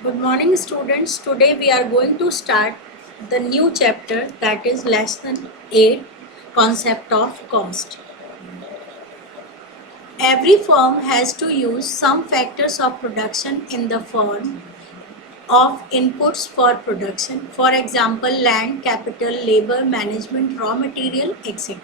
Good morning, students. Today we are going to start the new chapter, that is lesson 8, concept of cost. Every firm has to use some factors of production in the form of inputs for production. For example, land, capital, labor, management, raw material, etc.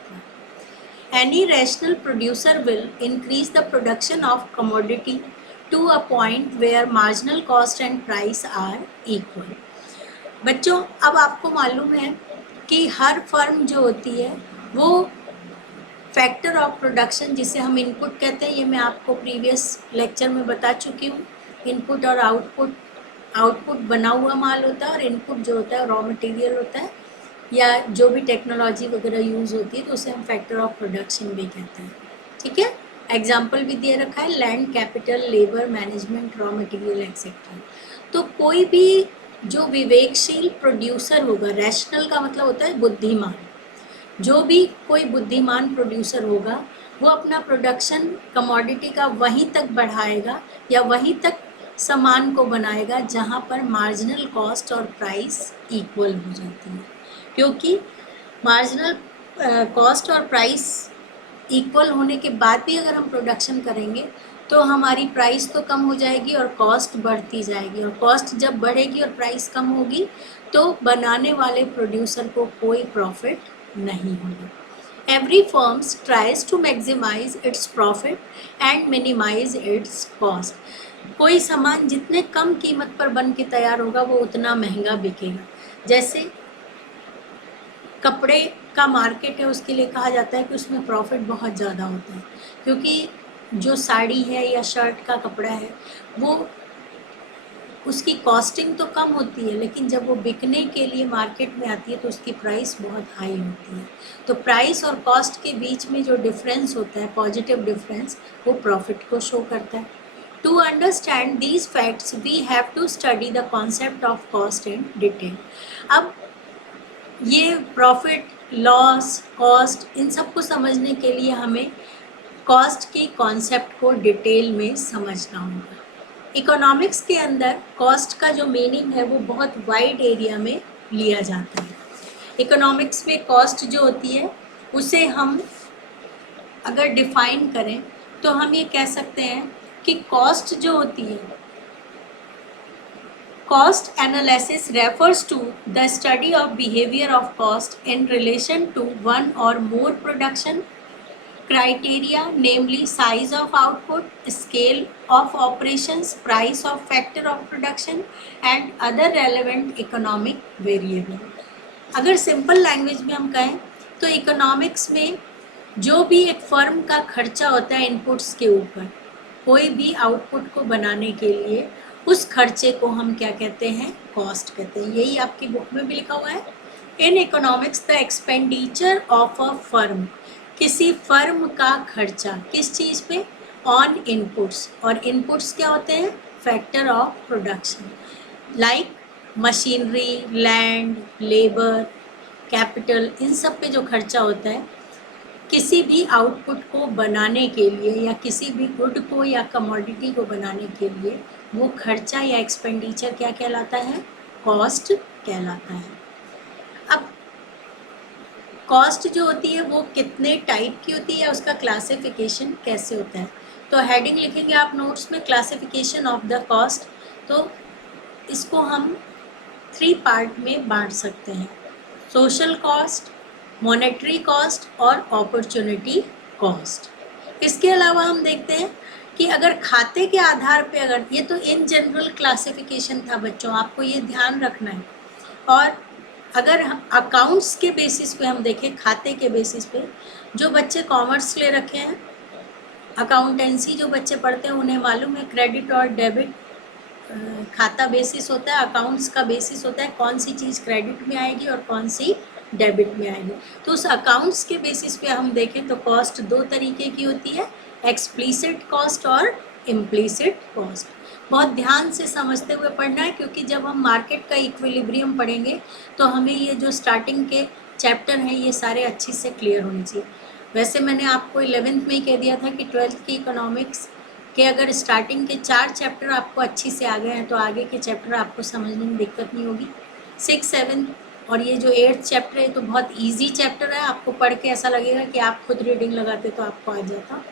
Any rational producer will increase the production of commodity to a point where marginal cost and price are equal. बच्चों, अब आपको मालूम है कि हर firm जो होती है वो फैक्टर ऑफ प्रोडक्शन, जिसे हम इनपुट कहते हैं, ये मैं आपको प्रीवियस लेक्चर में बता चुकी हूँ। इनपुट और आउटपुट बना हुआ माल होता है और इनपुट जो होता है रॉ मटेरियल होता है, या जो भी टेक्नोलॉजी वगैरह यूज़ होती है तो उसे हम फैक्टर ऑफ प्रोडक्शन भी कहते हैं। ठीक है, एग्जाम्पल भी दे रखा है, land, capital, labour, management, raw material etcetera. तो कोई भी जो विवेकशील प्रोड्यूसर होगा, रैशनल का मतलब होता है बुद्धिमान, जो भी कोई बुद्धिमान प्रोड्यूसर होगा वो अपना प्रोडक्शन कमोडिटी का वहीं तक बढ़ाएगा या वहीं तक सामान को बनाएगा जहां पर मार्जिनल कॉस्ट और प्राइस इक्वल हो जाती है। क्योंकि मार्जिनल कॉस्ट और प्राइस इक्वल होने के बाद भी अगर हम प्रोडक्शन करेंगे तो हमारी प्राइस तो कम हो जाएगी और कॉस्ट बढ़ती जाएगी, और कॉस्ट जब बढ़ेगी और प्राइस कम होगी तो बनाने वाले प्रोड्यूसर को कोई प्रॉफिट नहीं होगा। Every firm tries to maximize its profit and minimize its cost. कोई सामान जितने कम कीमत पर बन के तैयार होगा वो उतना महंगा बिकेगा। जैसे कपड़े का मार्केट है, उसके लिए कहा जाता है कि उसमें प्रॉफिट बहुत ज़्यादा होता है, क्योंकि जो साड़ी है या शर्ट का कपड़ा है वो उसकी कॉस्टिंग तो कम होती है, लेकिन जब वो बिकने के लिए मार्केट में आती है तो उसकी प्राइस बहुत हाई होती है। तो प्राइस और कॉस्ट के बीच में जो डिफरेंस होता है, पॉजिटिव डिफरेंस, वो प्रॉफिट को शो करता है। To understand these facts we have to study the concept of cost in detail. अब ये प्रॉफिट, लॉस, कॉस्ट, इन सब को समझने के लिए हमें कॉस्ट की कॉन्सेप्ट को डिटेल में समझना होगा। इकोनॉमिक्स के अंदर कॉस्ट का जो मीनिंग है वो बहुत वाइड एरिया में लिया जाता है। इकोनॉमिक्स में कॉस्ट जो होती है उसे हम अगर डिफाइन करें तो हम ये कह सकते हैं कि कॉस्ट जो होती है, cost analysis refers to the study of behaviour of cost in relation to one or more production criteria, namely size of output, scale of operations, price of factor of production and other relevant economic variable. अगर simple language में हम कहें तो economics में जो भी एक firm का खर्चा होता है इनपुट्स के ऊपर, कोई भी आउटपुट को बनाने के लिए, उस खर्चे को हम क्या कहते हैं? कॉस्ट कहते हैं। यही आपकी बुक में भी लिखा हुआ है। In economics the expenditure of a firm, किसी फर्म का खर्चा किस चीज़ पे? On inputs. और इनपुट्स क्या होते हैं? Factor of production, like machinery, land, labour, capital, इन सब पे जो खर्चा होता है किसी भी आउटपुट को बनाने के लिए या किसी भी गुड को या कमोडिटी को बनाने के लिए, वो खर्चा या एक्सपेंडिचर क्या कहलाता है? कॉस्ट कहलाता है। अब कॉस्ट जो होती है वो कितने टाइप की होती है, उसका क्लासिफिकेशन कैसे होता है? तो हेडिंग लिखेंगे आप नोट्स में, क्लासिफिकेशन ऑफ द कॉस्ट। तो इसको हम 3 पार्ट में बांट सकते हैं, सोशल कॉस्ट, मॉनेटरी कॉस्ट और अपॉर्चुनिटी कॉस्ट। इसके अलावा हम देखते हैं कि अगर खाते के आधार पे, अगर ये तो इन जनरल क्लासिफिकेशन था बच्चों, आपको ये ध्यान रखना है। और अगर अकाउंट्स के बेसिस पे हम देखें, खाते के बेसिस पे, जो बच्चे कॉमर्स ले रखे हैं, अकाउंटेंसी जो बच्चे पढ़ते हैं उन्हें मालूम है क्रेडिट और डेबिट खाता बेसिस होता है, अकाउंट्स का बेसिस होता है कौन सी चीज़ क्रेडिट में आएगी और कौन सी डेबिट में आएगी। तो उस अकाउंट्स के बेसिस पे हम देखें तो कॉस्ट 2 तरीके की होती है, एक्सप्लिसिट कॉस्ट और इम्प्लिसिट कॉस्ट। बहुत ध्यान से समझते हुए पढ़ना है, क्योंकि जब हम मार्केट का इक्विलिब्रियम पढ़ेंगे तो हमें ये जो स्टार्टिंग के चैप्टर हैं ये सारे अच्छी से क्लियर होने चाहिए। वैसे मैंने आपको 11th में ही कह दिया था कि 12th की इकोनॉमिक्स कि अगर स्टार्टिंग के 4 चैप्टर आपको अच्छी से आ गए हैं तो आगे के चैप्टर आपको समझने में दिक्कत नहीं होगी। 6, 7 और ये जो 8th चैप्टर है तो बहुत इजी चैप्टर है, आपको पढ़ के ऐसा लगेगा कि आप खुद रीडिंग लगाते तो आपको आ जाता।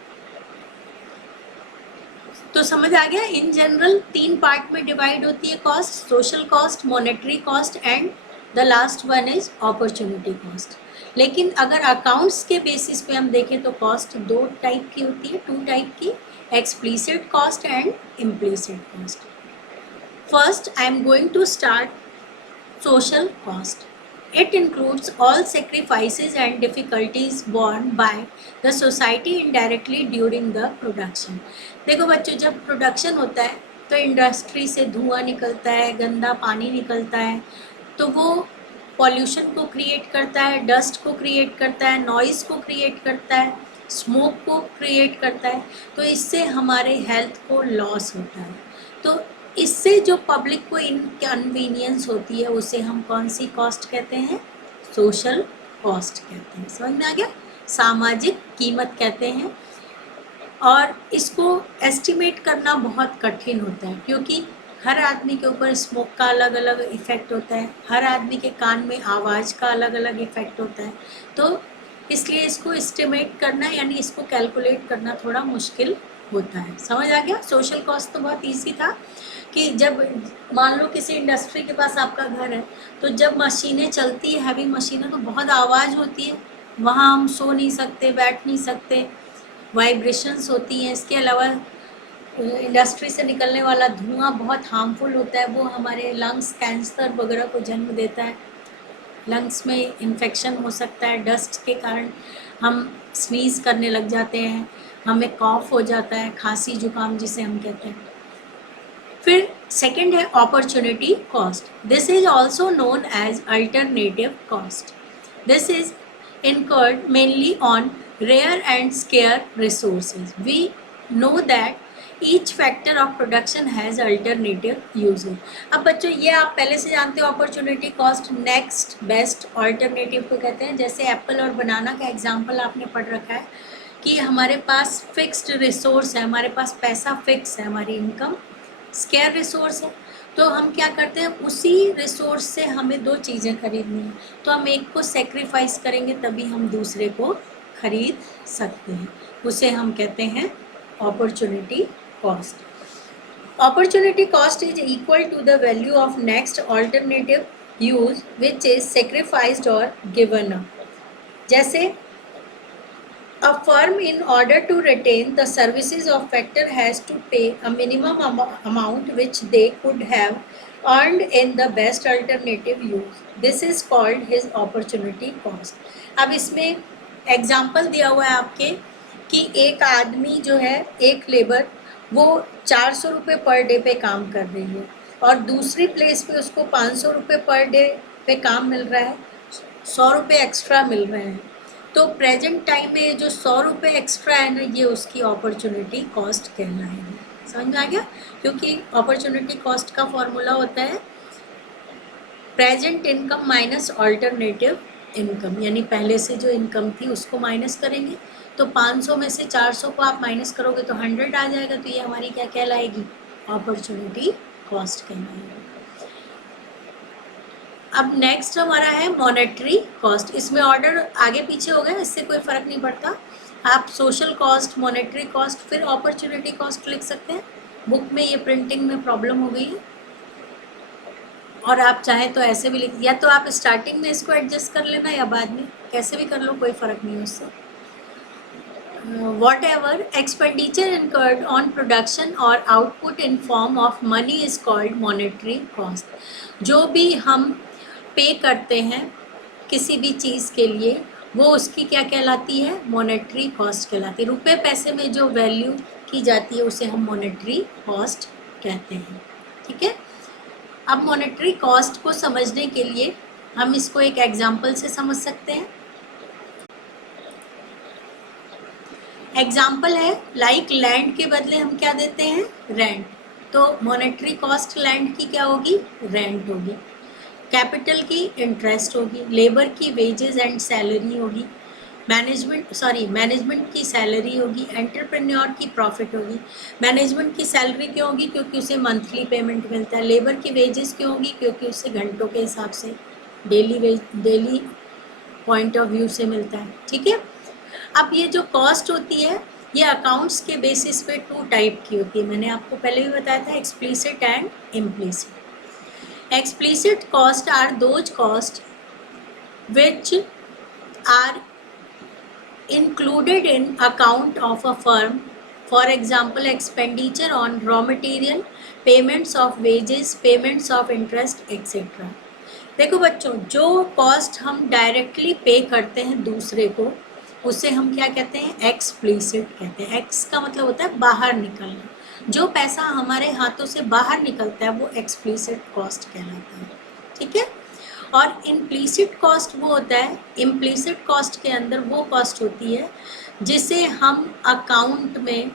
तो समझ आ गया। इन जनरल 3 पार्ट में डिवाइड होती है cost, social cost, monetary cost and the last one is opportunity cost. लेकिन अगर अकाउंट्स के बेसिस पे हम देखें तो कॉस्ट 2 टाइप की होती है, 2 टाइप की, explicit cost and implicit cost. First I am going to start social cost. It includes all sacrifices and difficulties borne by the society indirectly during the production. देखो बच्चों, जब प्रोडक्शन होता है तो इंडस्ट्री से धुआं निकलता है, गंदा पानी निकलता है, तो वो पॉल्यूशन को क्रिएट करता है, डस्ट को क्रिएट करता है, नॉइज़ को क्रिएट करता है, स्मोक को क्रिएट करता है, तो इससे हमारे हेल्थ को लॉस होता है। तो इससे जो पब्लिक को इनकन्वीनियंस होती है उसे हम कौन सी कॉस्ट कहते हैं? सोशल कॉस्ट कहते हैं। समझ में आ गया? सामाजिक कीमत कहते हैं। और इसको एस्टिमेट करना बहुत कठिन होता है क्योंकि हर आदमी के ऊपर स्मोक का अलग अलग इफ़ेक्ट होता है, हर आदमी के कान में आवाज़ का अलग अलग इफ़ेक्ट होता है, तो इसलिए इसको एस्टिमेट करना यानी इसको कैलकुलेट करना थोड़ा मुश्किल होता है। समझ आ गया? सोशल कॉस्ट तो बहुत ईजी था कि जब मान लो किसी इंडस्ट्री के पास आपका घर है तो जब मशीनें चलती है, हैवी मशीनें, तो बहुत आवाज़ होती है, वहाँ हम सो नहीं सकते, बैठ नहीं सकते, वाइब्रेशंस होती हैं। इसके अलावा इंडस्ट्री से निकलने वाला धुआं बहुत हार्मफुल होता है, वो हमारे लंग्स, कैंसर वगैरह को जन्म देता है, लंग्स में इन्फेक्शन हो सकता है, डस्ट के कारण हम स्नीज़ करने लग जाते हैं, हमें कॉफ हो जाता है, खांसी जुकाम जिसे हम कहते हैं। फिर सेकंड है opportunity cost. This is also known as alternative cost. This is incurred mainly on rare and scarce resources. We know that each factor of production has alternative uses. अब बच्चों ये आप पहले से जानते हो opportunity cost next best alternative को कहते हैं। जैसे एप्पल और बनाना का एग्जाम्पल आपने पढ़ रखा है कि हमारे पास फिक्स्ड रिसोर्स है, हमारे पास पैसा फिक्स है, हमारी इनकम स्केयर रिसोर्स है, तो हम क्या करते हैं उसी रिसोर्स से हमें 2 चीज़ें खरीदनी है तो हम एक को सेक्रीफाइस करेंगे तभी हम दूसरे को खरीद सकते हैं, उसे हम कहते हैं opportunity cost. Opportunity cost is equal to the value of next alternative use which is sacrificed or given up. जैसे a firm in order to retain the services of factor has to pay a minimum amount which they could have earned in the best alternative use. This is called his opportunity cost. अब इसमें example दिया हुआ है आपके कि एक आदमी जो है, एक लेबर, वो 400 रुपये पर डे पे काम कर रही है और दूसरी प्लेस पे उसको 500 रुपये पर डे पे काम मिल रहा है, 100 रुपये एक्स्ट्रा मिल रहे हैं, तो प्रेजेंट टाइम में जो 100 रुपये एक्स्ट्रा है ना, ये उसकी अपॉर्चुनिटी कॉस्ट कहलाएगी. समझ में आ गया? क्योंकि अपॉर्चुनिटी कॉस्ट का फॉर्मूला होता है present income minus alternative income, यानी पहले से जो इनकम थी उसको माइनस करेंगे, तो 500 में से 400 को आप माइनस करोगे तो 100 आ जाएगा, तो ये हमारी क्या कहलाएगी? अपॉर्चुनिटी कॉस्ट कहलाएगी. अब नेक्स्ट हमारा है मॉनेटरी कॉस्ट. इसमें ऑर्डर आगे पीछे हो गया, इससे कोई फ़र्क नहीं पड़ता, आप सोशल कॉस्ट, मॉनेटरी कॉस्ट, फिर अपॉर्चुनिटी कॉस्ट लिख सकते हैं. बुक में ये प्रिंटिंग में प्रॉब्लम हो गई है और आप चाहें तो ऐसे भी लिख, या तो आप स्टार्टिंग में इसको एडजस्ट कर लेना या बाद में, कैसे भी कर लो, कोई फ़र्क नहीं है उससे. Whatever expenditure incurred on production or output in form of money is called monetary cost. जो भी हम पे करते हैं किसी भी चीज़ के लिए वो उसकी क्या कहलाती है? मॉनेटरी कॉस्ट कहलाती है. रुपए पैसे में जो वैल्यू की जाती है उसे हम मॉनेटरी कॉस्ट कहते हैं. ठीक है. अब मॉनेटरी कॉस्ट को समझने के लिए हम इसको एक एग्जाम्पल से समझ सकते हैं. एग्जाम्पल है लाइक लैंड के बदले हम क्या देते हैं? रेंट. तो मॉनेटरी कॉस्ट लैंड की क्या होगी? रेंट होगी. कैपिटल की इंटरेस्ट होगी. लेबर की वेजेस एंड सैलरी होगी. मैनेजमेंट की सैलरी होगी, एंटरप्रेन्योर की प्रॉफिट होगी। मैनेजमेंट की सैलरी क्यों होगी? क्योंकि उसे मंथली पेमेंट मिलता है। लेबर की वेजेस क्यों होगी? क्योंकि उसे घंटों के हिसाब से डेली पॉइंट ऑफ व्यू से मिलता है। ठीक है। अब ये जो कॉस्ट होती है ये अकाउंट्स के बेसिस पे 2 टाइप की होती है। मैंने आपको पहले भी बताया था, explicit and implicit. Explicit cost are those costs which are included in account of a firm, for example expenditure on raw material, payments of wages, payments of interest etc. देखो बच्चों, जो कॉस्ट हम डायरेक्टली पे करते हैं दूसरे को, उसे हम क्या कहते हैं? एक्सप्लिसिट कहते हैं। एक्स का मतलब होता है बाहर निकलना। जो पैसा हमारे हाथों से बाहर निकलता है वो एक्सप्लिसिट कॉस्ट कहलाता है। ठीक है। और इम्प्लिसिट कॉस्ट वो होता है, इम्प्लिसिट कॉस्ट के अंदर वो कॉस्ट होती है जिसे हम अकाउंट में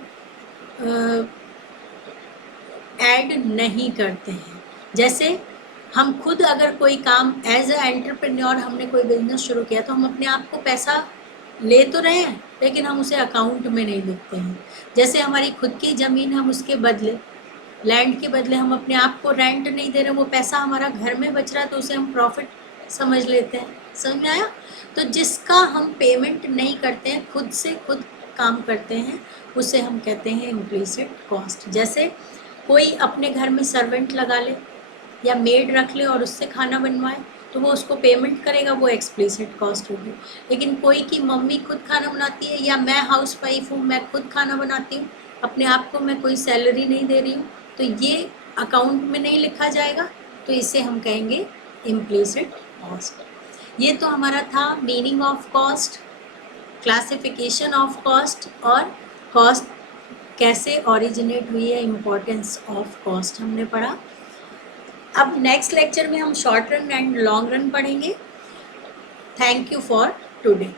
ऐड नहीं करते हैं। जैसे हम खुद अगर कोई काम एज अ एंटरप्रेन्योर हमने कोई बिजनेस शुरू किया तो हम अपने आप को पैसा ले तो रहे हैं लेकिन हम उसे अकाउंट में नहीं लिखते हैं। जैसे हमारी खुद की ज़मीन, हम उसके बदले लैंड के बदले हम अपने आप को रेंट नहीं दे रहे, वो पैसा हमारा घर में बच रहा है तो उसे हम प्रॉफिट समझ लेते हैं। समझ में आया? तो जिसका हम पेमेंट नहीं करते हैं, खुद से खुद काम करते हैं, उसे हम कहते हैं इम्प्लिसिट कॉस्ट। जैसे कोई अपने घर में सर्वेंट लगा ले या मेड रख ले और उससे खाना बनवाए तो वो उसको पेमेंट करेगा, वो एक्सप्लिसिट कॉस्ट होगी। लेकिन कोई की मम्मी खुद खाना बनाती है या मैं हाउस वाइफ हूँ, मैं खुद खाना बनाती हूँ, अपने आप को मैं कोई सैलरी नहीं दे रही हूँ, तो ये अकाउंट में नहीं लिखा जाएगा, तो इसे हम कहेंगे इम्प्लिसिट कॉस्ट। ये तो हमारा था meaning of cost, classification of cost और कॉस्ट कैसे ओरिजिनेट हुई है, इम्पोर्टेंस ऑफ कॉस्ट हमने पढ़ा। अब नेक्स्ट लेक्चर में हम short run and long run पढ़ेंगे। Thank you for today.